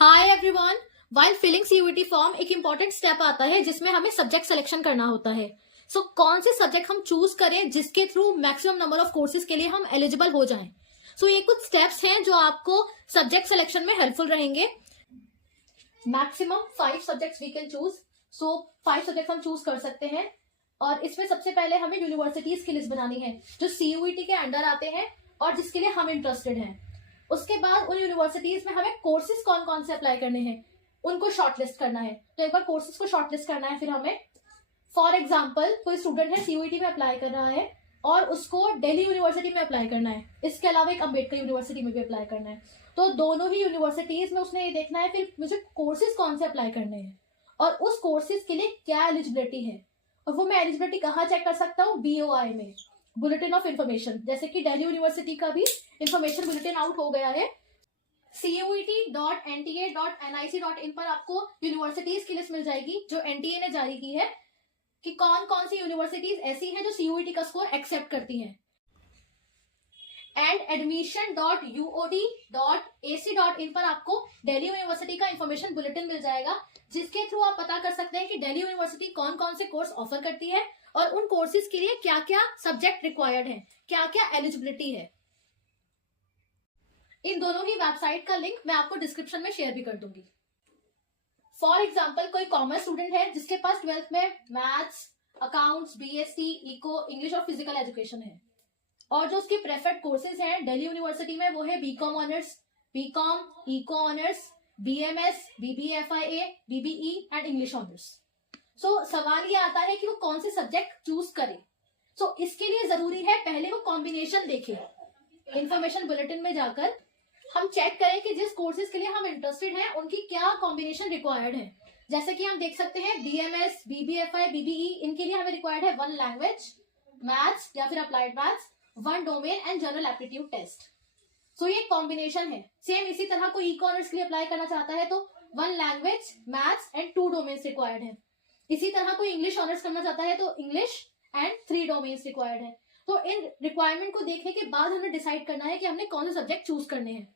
हाय everyone. While filling CUET form एक important step आता है जिसमें हमें सब्जेक्ट सिलेक्शन करना होता है। सो कौन से सब्जेक्ट हम चूज करें जिसके through maximum number of courses के लिए हम एलिजिबल हो जाएं। ये कुछ स्टेप्स हैं जो आपको सब्जेक्ट सिलेक्शन में हेल्पफुल रहेंगे। Maximum 5 subjects we can choose. 5 subject हम चूज कर सकते हैं और इसमें सबसे पहले हमें यूनिवर्सिटीज की लिस्ट बनानी है जो सीयूईटी के अंडर आते हैं और जिसके लिए हम इंटरेस्टेड हैं। उसके बाद उन यूनिवर्सिटीज में हमें कोर्सेज कौन कौन से अप्लाई करने हैं उनको शॉर्टलिस्ट करना है। तो एक बार कोर्सेज को शॉर्टलिस्ट करना है, फिर हमें फॉर एग्जांपल कोई स्टूडेंट है सीयूईटी में अप्लाई कर रहा है और उसको दिल्ली यूनिवर्सिटी में अप्लाई करना है, इसके अलावा एक अम्बेडकर यूनिवर्सिटी में भी अप्लाई करना है। तो दोनों ही यूनिवर्सिटीज में उसने ये देखना है फिर मुझे कोर्सेज कौन से अप्लाई करने हैं और उस कोर्सेज के लिए क्या एलिजिबिलिटी है। और वो मैं एलिजिबिलिटी कहाँ चेक कर सकता हूँ? BOI में, बुलेटिन ऑफ इन्फॉर्मेशन। जैसे कि दिल्ली यूनिवर्सिटी का भी इंफॉर्मेशन बुलेटिन आउट हो गया है। CUET.NTA.NIC.in पर आपको यूनिवर्सिटीज की लिस्ट मिल जाएगी जो NTA ने जारी की है कि कौन कौन सी यूनिवर्सिटीज ऐसी हैं जो CUET का स्कोर एक्सेप्ट करती हैं। एंड admission.UOD.AC.in पर आपको दिल्ली यूनिवर्सिटी का इंफॉर्मेशन बुलेटिन मिल जाएगा जिसके थ्रू आप पता कर सकते हैं कि दिल्ली यूनिवर्सिटी कौन कौन से कोर्स ऑफर करती है और उन कोर्सेज के लिए क्या क्या सब्जेक्ट रिक्वायर्ड है, क्या क्या एलिजिबिलिटी है। इन दोनों ही वेबसाइट का लिंक मैं आपको डिस्क्रिप्शन में शेयर भी कर दूंगी। फॉर एग्जाम्पल कोई कॉमर्स स्टूडेंट है जिसके पास 12th में maths, accounts, BSc, eco, English और फिजिकल एजुकेशन है और जो उसके प्रेफर्ड कोर्सेज हैं दिल्ली यूनिवर्सिटी में वो है BCom honours, BCom, eco honours, BMS, BBFIA, BBE and English honours. सवाल ये आता है कि वो कौन से सब्जेक्ट चूज करे। इसके लिए जरूरी है पहले वो कॉम्बिनेशन देखें। इंफॉर्मेशन बुलेटिन में जाकर हम चेक करें कि जिस कोर्सेज के लिए हम इंटरेस्टेड हैं उनकी क्या कॉम्बिनेशन रिक्वायर्ड है। जैसे कि हम देख सकते हैं BMS, BBFI, BBE इनके लिए हमें रिक्वायर्ड है 1 लैंग्वेज, मैथ्स या फिर applied maths, 1 domain and general aptitude test. ये कॉम्बिनेशन है। सेम इसी तरह कोई इको ऑनर्स के लिए अप्लाई करना चाहता है तो 1 language, maths and 2 domains required है। इसी तरह कोई इंग्लिश ऑनर्स करना चाहता है तो इंग्लिश एंड 3 डोमेन्स रिक्वायर्ड है। तो इन रिक्वायरमेंट को देखने के बाद हमें डिसाइड करना है कि हमने कौन से सब्जेक्ट चूज करने हैं।